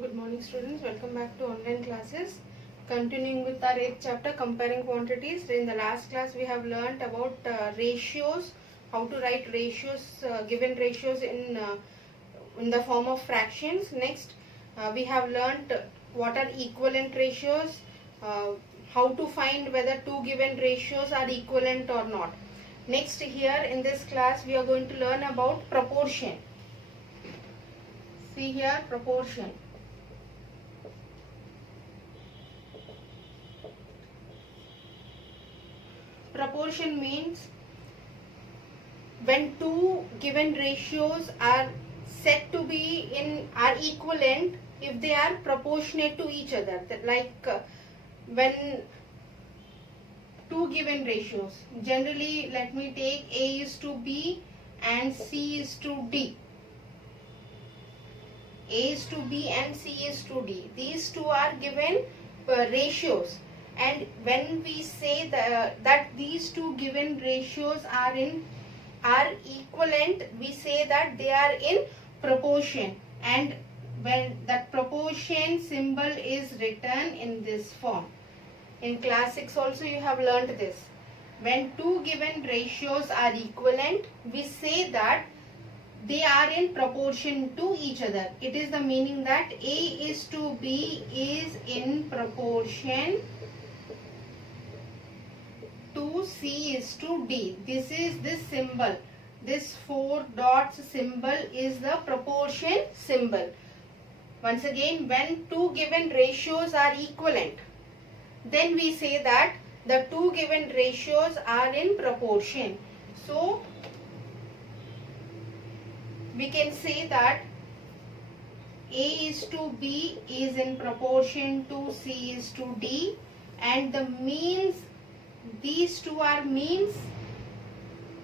Good morning students, welcome back to online classes. Continuing with our 8th chapter, comparing quantities. In the last class we have learnt about ratios, how to write ratios, given ratios in the form of fractions. Next we have learnt what are equivalent ratios, how to find whether two given ratios are equivalent or not. Next, here in this class we are going to learn about proportion. See here, proportion. Proportion means when two given ratios are said to be are equivalent if they are proportionate to each other. When two given ratios, generally let me take A is to B and C is to D. A is to B and C is to D. These two are given ratios. And when we say that these two given ratios are equivalent, we say that they are in proportion. And when that proportion symbol is written in this form. In class 6 also you have learnt this. When two given ratios are equivalent, we say that they are in proportion to each other. It is the meaning that A is to B is in proportion to C is to D. This is this symbol. This 4 dots symbol is the proportion symbol. Once again, when two given ratios are equivalent, then we say that the two given ratios are in proportion. So, we can say that A is to B is in proportion to C is to D, and the means, these two are means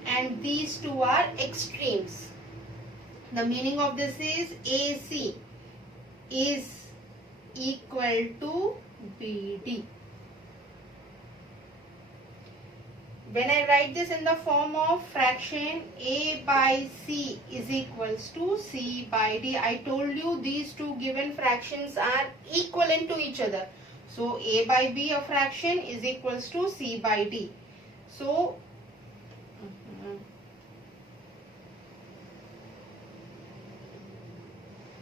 and these two are extremes. The meaning of this is AC is equal to BD. When I write this in the form of fraction, A by C is equals to C by D. I told you these two given fractions are equivalent to each other. So, A by B a fraction is equals to C by D. So,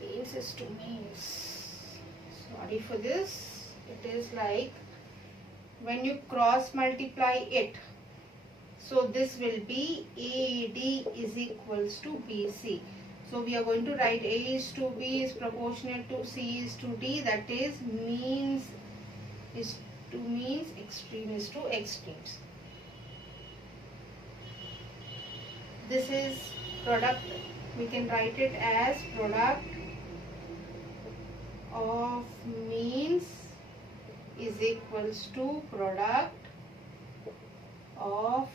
means is to means. Sorry for this. It is like when you cross multiply it. So this will be AD is equals to BC. So we are going to write A is to B is proportional to C is to D. That is means is to means, extreme is to extremes. This is product. We can write it as product of means is equals to product of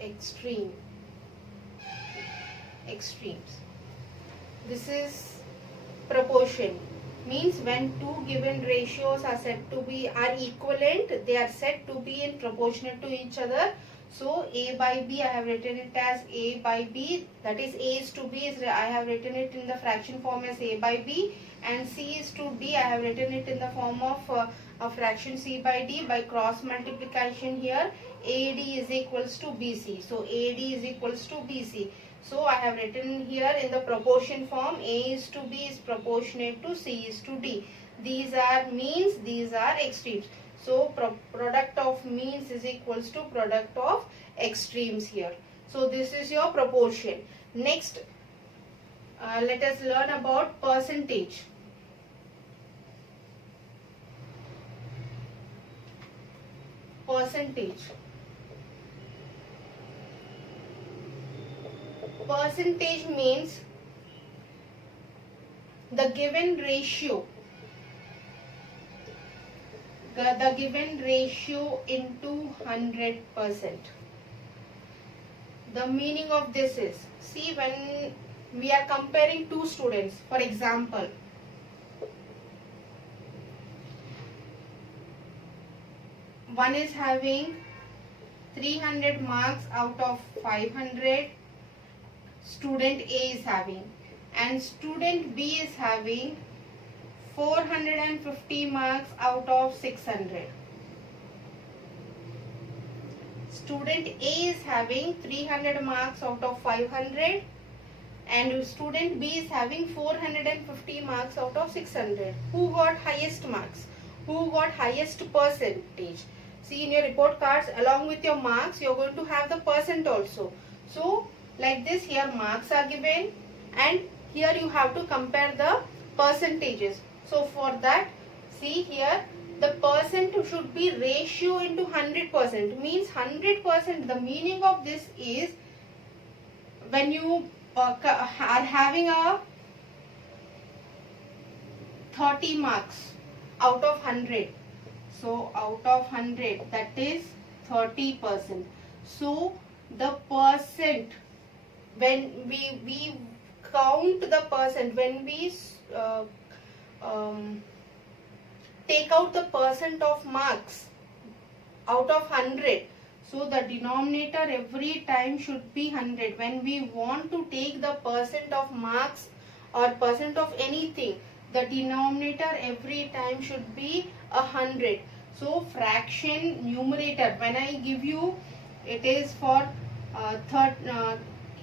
extremes. This is proportion. Means when two given ratios are said to be equivalent, they are said to be in proportional to each other. So A by B, I have written it as A by B. That is A is to B is I have written it in the fraction form as A by B, and C is to D I have written it in the form of a fraction C by D. By cross multiplication here, AD is equals to BC. So AD is equals to BC. So I have written here in the proportion form, A is to B is proportionate to C is to D. These are means, these are extremes. So product of means is equals to product of extremes here. So this is your proportion. Next, let us learn about percentage. Percentage means the given ratio. The given ratio into 100%. The meaning of this is, see, when we are comparing two students, for example, one is having 300 marks out of 500. student A is having, and student B is having 450 marks out of 600. Student A is having 300 marks out of 500, and student B is having 450 marks out of 600. Who got highest marks? Who got highest percentage? See, in your report cards, along with your marks, you are going to have the percent also. So, like this, here marks are given, and here you have to compare the percentages. So, for that, see here, the percent should be ratio into 100%. Means 100%. The meaning of this is, when you are having a 30 marks out of 100. So, out of 100, that is 30%. So, the percent, when we count the percent, when we take out the percent of marks out of 100, so the denominator every time should be 100. When we want to take the percent of marks or percent of anything, the denominator every time should be 100. So fraction numerator, when I give you, it is for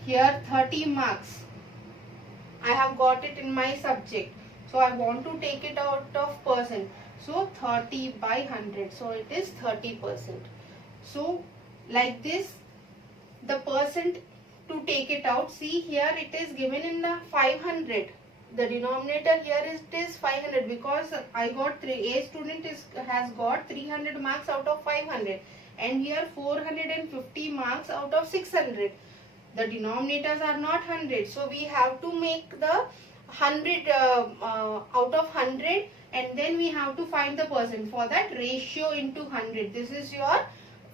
here 30 marks. I have got it in my subject. So I want to take it out of percent. So 30 by 100. So it is 30%. So like this, the percent to take it out. See here it is given in the 500. The denominator here it is 500, because I got A student has got 300 marks out of 500, and here 450 marks out of 600. The denominators are not 100, so we have to make the 100 out of 100, and then we have to find the percent. For that, ratio into 100. This is your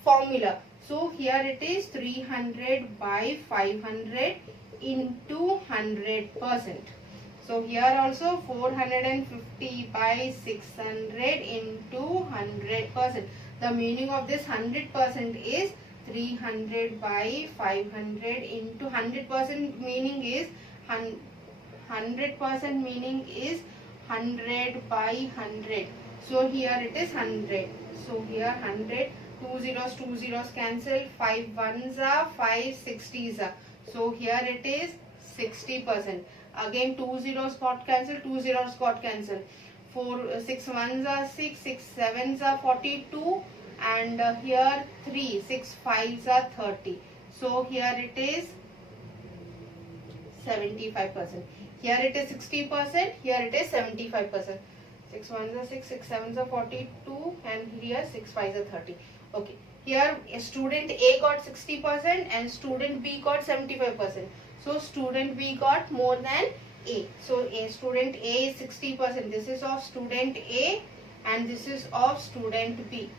formula. So here it is 300 by 500 into 100%. So here also 450 by 600 into 100%. The meaning of this 100% is 300 by 500 into 100%. Meaning is 100% meaning is 100 by 100. So here it is 100. So here 100. 2 zeros cancel. 5 ones are 5 60s are. So here it is 60%. Again 2 zeros got cancelled, 2 zeros got cancelled. 6 ones are 6, 6 sevens are 42, and here 3, 6 fives are 30. So here it is 75%. Here it is 60%, here it is 75%. 6 ones are 6, 6 sevens are 42, and here 6 fives are 30. Okay. Here student A got 60% and student B got 75%. So student B got more than A. So student A is 60%. This is of student A and this is of student B.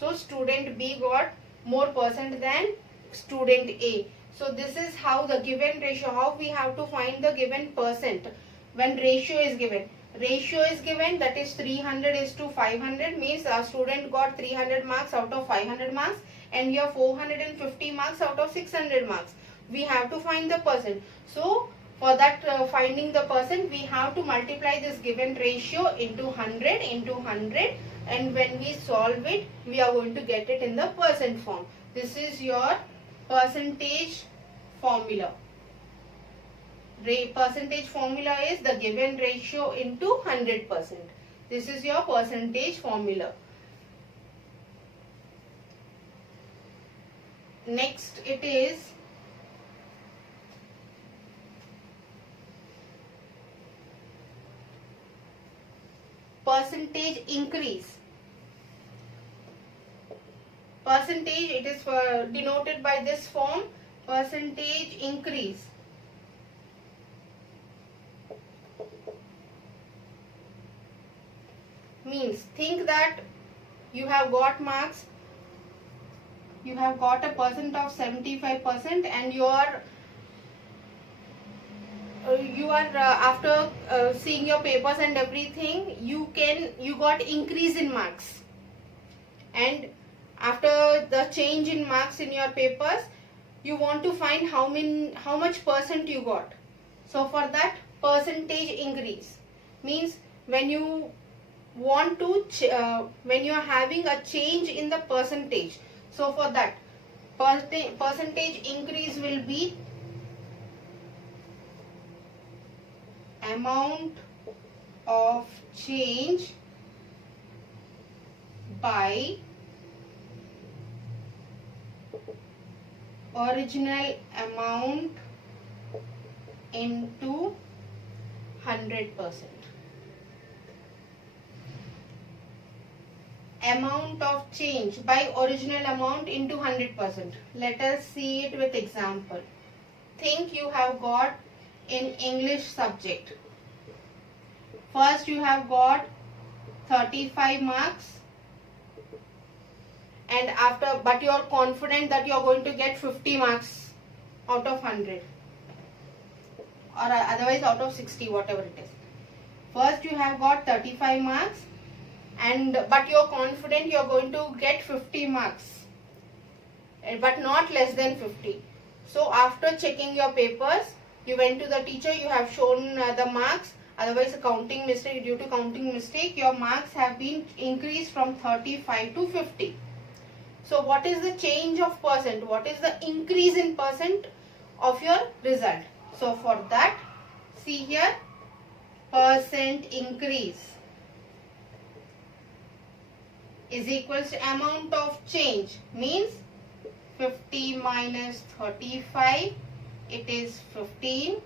So student B got more percent than student A. So this is how the given ratio, how we have to find the given percent when ratio is given. Ratio is given, that is 300 is to 500, means our student got 300 marks out of 500 marks, and here 450 marks out of 600 marks. We have to find the percent. So for that finding the percent, we have to multiply this given ratio into 100 into 100, and when we solve it, we are going to get it in the percent form. This is your percentage formula. Percentage formula is the given ratio into 100%. This is your percentage formula. Next it is percentage increase. Percentage, it is denoted by this form, percentage increase. Means, think that you have got marks, you have got a percent of 75%, and you are after seeing your papers and everything, you got increase in marks, and after the change in marks in your papers, you want to find how much percent you got. So for that, percentage increase means when you want to when you are having a change in the percentage. So for that, percentage increase will be amount of change by original amount into 100%. Amount of change by original amount into 100%. Let us see it with example. Think you have got in English subject. First you have got 35 marks, and after, but you are confident that you are going to get 50 marks out of 100, or otherwise out of 60, whatever it is. First you have got 35 marks, and but you are confident you are going to get 50 marks, but not less than 50. So after checking your papers, you went to the teacher, you have shown the marks, otherwise counting mistake, due to counting mistake your marks have been increased from 35 to 50. So what is the change of percent? What is the increase in percent of your result? So for that, see here, percent increase is equals to amount of change, means 50 minus 35, it is 15.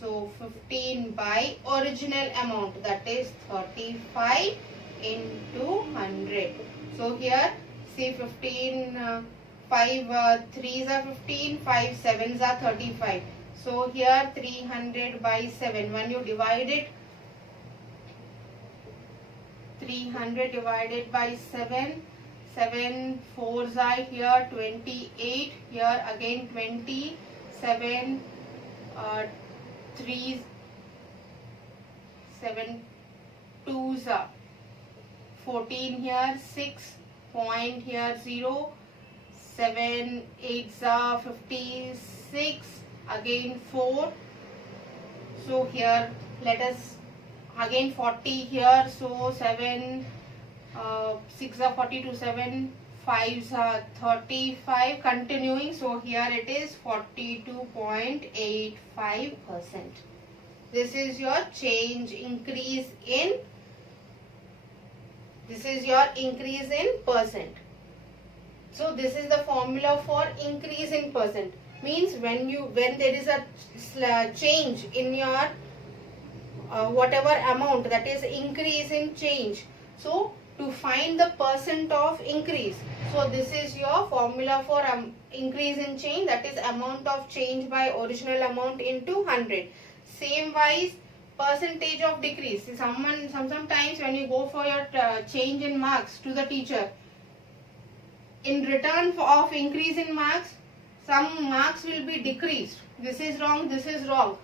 So 15 by original amount, that is 35 into 100. So here see 15, 5 3s are 15, 5 7s are 35. So here 300 by 7, when you divide it, 300 divided by 7, 7 4s are here 28, here again 20, 7 3s, 7 2s are 14 here, 6 point here 0, 7 8s are 56, again 4. So here let us again 40 here, so 7 6 are 42, 7 5s are 35, continuing. So here it is 42.85%. This is your change increase in, this is your increase in percent. So this is the formula for increase in percent. Means when there is a change in your whatever amount, that is increase in change. So to find the percent of increase, so this is your formula for increase in change, that is amount of change by original amount into 100. Same wise, percentage of decrease. Sometimes when you go for your change in marks to the teacher, in return of increase in marks, some marks will be decreased. This is wrong, this is wrong.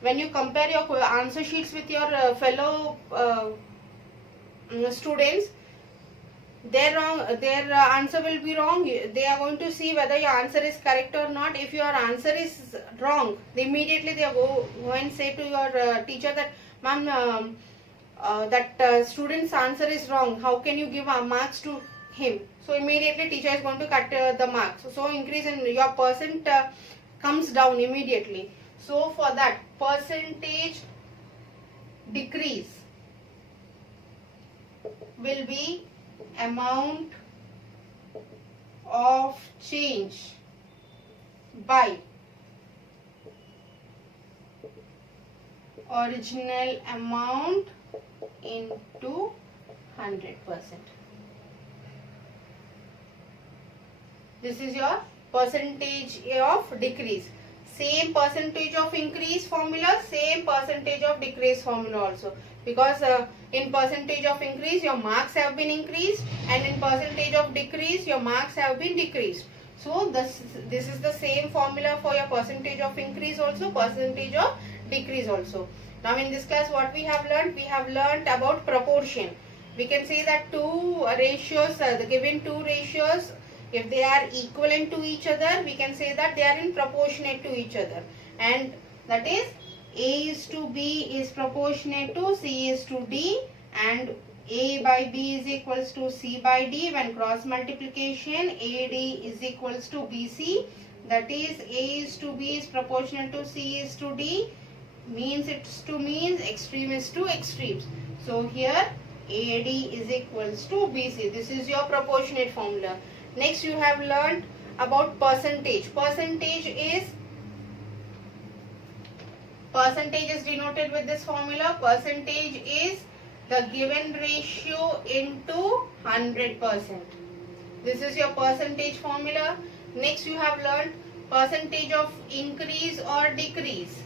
When you compare your answer sheets with your fellow students, their answer will be wrong. They are going to see whether your answer is correct or not. If your answer is wrong, immediately they go and say to your teacher that, ma'am, that student's answer is wrong, how can you give marks to him? So immediately teacher is going to cut the marks. So increase in your percent comes down immediately. So for that, percentage decrease will be amount of change by original amount into 100%. This is your percentage of decrease. Same percentage of increase formula, same percentage of decrease formula also. Because in percentage of increase your marks have been increased, and in percentage of decrease your marks have been decreased. So this is the same formula for your percentage of increase also, percentage of decrease also. Now in this class what we have learned? We have learned about proportion. We can say that two ratios, the given two ratios If they are equivalent to each other, we can say that they are in proportionate to each other. And that is A is to B is proportionate to C is to D, and A by B is equals to C by D. When cross multiplication, AD is equals to BC. That is A is to B is proportional to C is to D. Means it's to means, extreme is to extremes. So here AD is equals to BC. This is your proportionate formula. Next you have learned about percentage. Percentage is denoted with this formula. Percentage is the given ratio into 100%. This is your percentage formula. Next you have learned percentage of increase or decrease.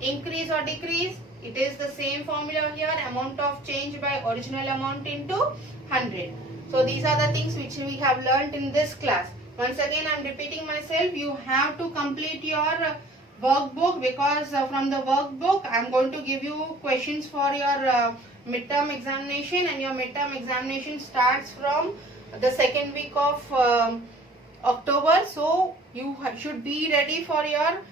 Increase or decrease, it is the same formula here, amount of change by original amount into 100. So these are the things which we have learnt in this class. Once again I am repeating myself, you have to complete your workbook, because from the workbook I am going to give you questions for your midterm examination, and your midterm examination starts from the second week of October. So you should be ready for your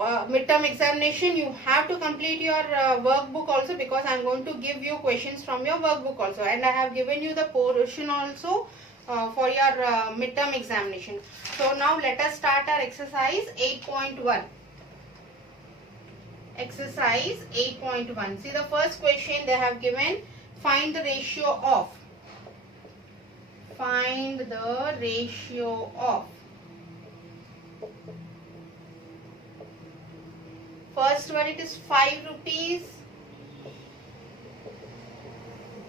midterm examination. You have to complete your workbook also, because I am going to give you questions from your workbook also, and I have given you the portion also for your midterm examination. So now let us start our exercise 8.1. Exercise 8.1. See the first question they have given, find the ratio of. Find the ratio of. First one, it is 5 rupees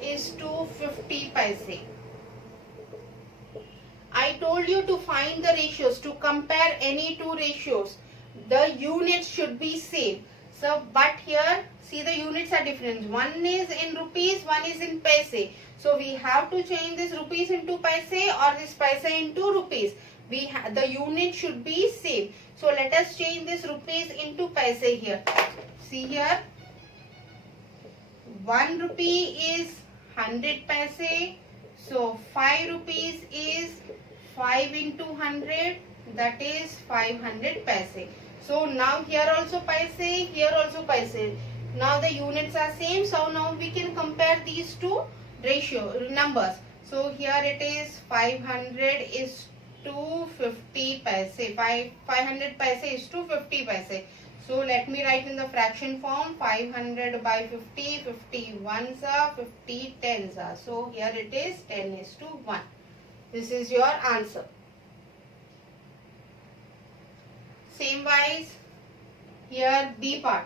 is to 50 paise. I told you to find the ratios, to compare any two ratios. The units should be same. So, but here, see the units are different. One is in rupees, one is in paise. So, we have to change this rupees into paise or this paise into rupees. The unit should be same. So let us change this rupees into paise here. See here, 1 rupee is 100 paise. So 5 rupees is 5 into 100, that is 500 paise. So now here also paise, here also paise. Now the units are same. So now we can compare these two numbers. So here it is 500 is to 50 paise. 500 paise is to 50 paise. So let me write in the fraction form, 500 by 50, 50 ones are, 50 tens are. So here it is 10 is to 1. This is your answer. Same wise, here B part.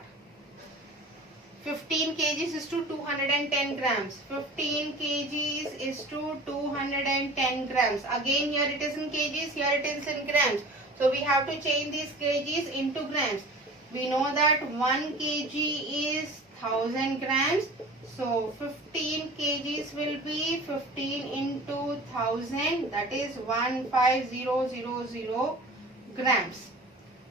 15 kgs is to 210 grams. 15 kgs is to 210 grams. Again here it is in kgs, here it is in grams. So we have to change these kgs into grams. We know that 1 kg is 1000 grams. So 15 kgs will be 15 into 1000, that is 15000 grams.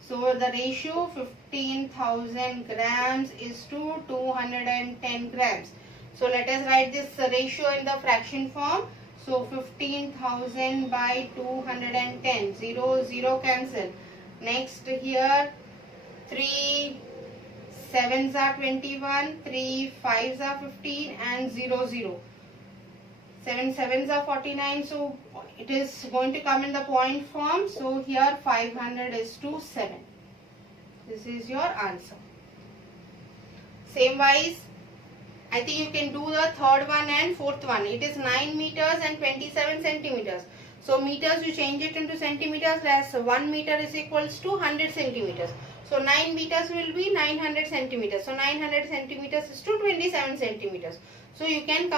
So the ratio 15,000 grams is to 210 grams. So let us write this ratio in the fraction form. So 15,000 by 210, 0, 0 cancel. Next here 3 7s are 21, 3 5s are 15 and 0, 0. 7 7s are 49, so it is going to come in the point form. So here 500 is to 7. This is your answer. Same wise, I think you can do the third one and fourth one. It is 9 meters and 27 centimeters. So meters you change it into centimeters, as 1 meter is equals to 100 centimeters. So 9 meters will be 900 centimeters. So 900 centimeters is to 27 centimeters. So you can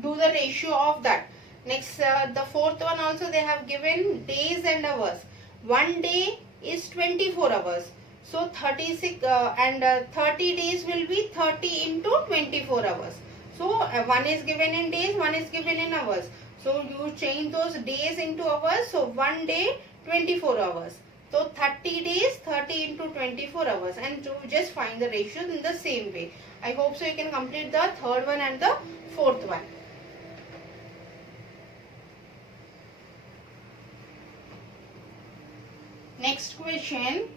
do the ratio of that. Next, the fourth one also they have given days and hours. 1 day is 24 hours. So 36 and 30 days will be 30 into 24 hours. So one is given in days, one is given in hours. So you change those days into hours. So 1 day 24 hours. So 30 days 30 into 24 hours, and to just find the ratios in the same way. I hope so you can complete the third one and the fourth one. Next question.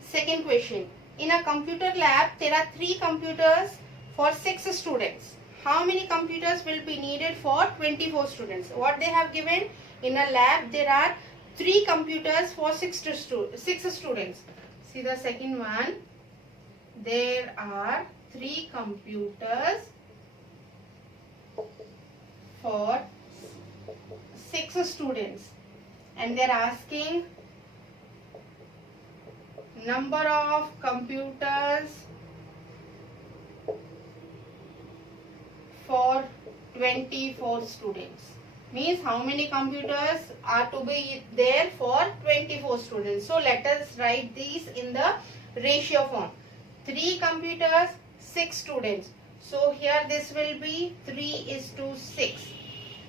Second question. In a computer lab, there are 3 computers for 6 students. How many computers will be needed for 24 students? What they have given, in a lab there are 3 computers for 6 students. See the second one. There are 3 computers for 6 students, and they are asking number of computers for 24 students. Means how many computers are to be there for 24 students. So let us write these in the ratio form. 3 computers, 6 students. So here this will be 3:6.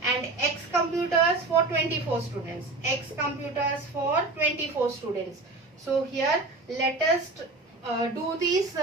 And X computers for 24 students. X computers for 24 students. So here let us do these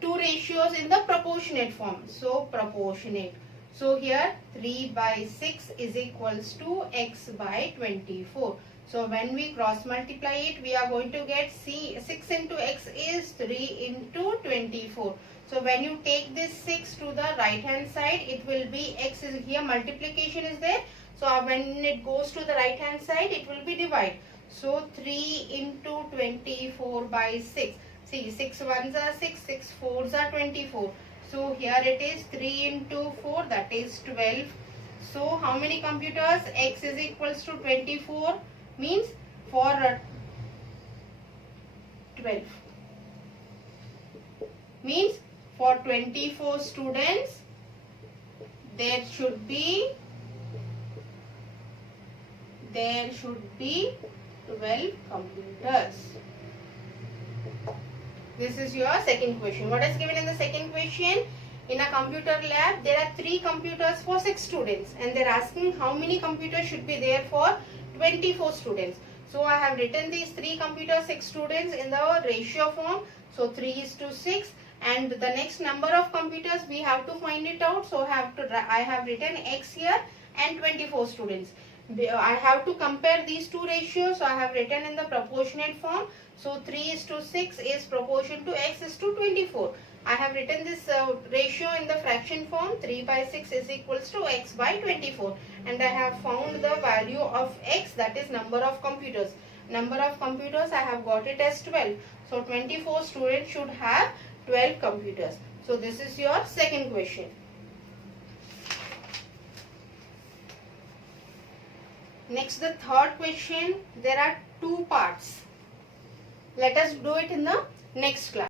2 ratios in the proportionate form. So proportionate. So here 3/6 is equals to X by 24. So when we cross multiply it, we are going to get 6 into X is 3 into 24. So when you take this 6 to the right hand side, it will be X is here, multiplication is there. So when it goes to the right hand side, it will be divide. So 3 into 24 by 6. See, 6 ones are 6, 6 fours are 24. So here it is 3 into 4, that is 12. So how many computers? X is equals to 24, means for 12. Means for 24 students, there should be 12 computers. This is your second question. What is given in the second question? In a computer lab, there are 3 computers for 6 students, and they are asking how many computers should be there for 24 students. So I have written these 3 computers, 6 students in the ratio form. So 3:6, and the next number of computers we have to find it out. So I have written X here and 24 students. I have to compare these 2 ratios. So I have written in the proportionate form. So 3:6 is proportion to X is to 24. I have written this ratio in the fraction form. 3/6 is equals to X by 24. And I have found the value of X, that is number of computers. Number of computers I have got it as 12. So 24 students should have 12 computers. So this is your second question. Next, the third question. There are 2 parts. Let us do it in the next class.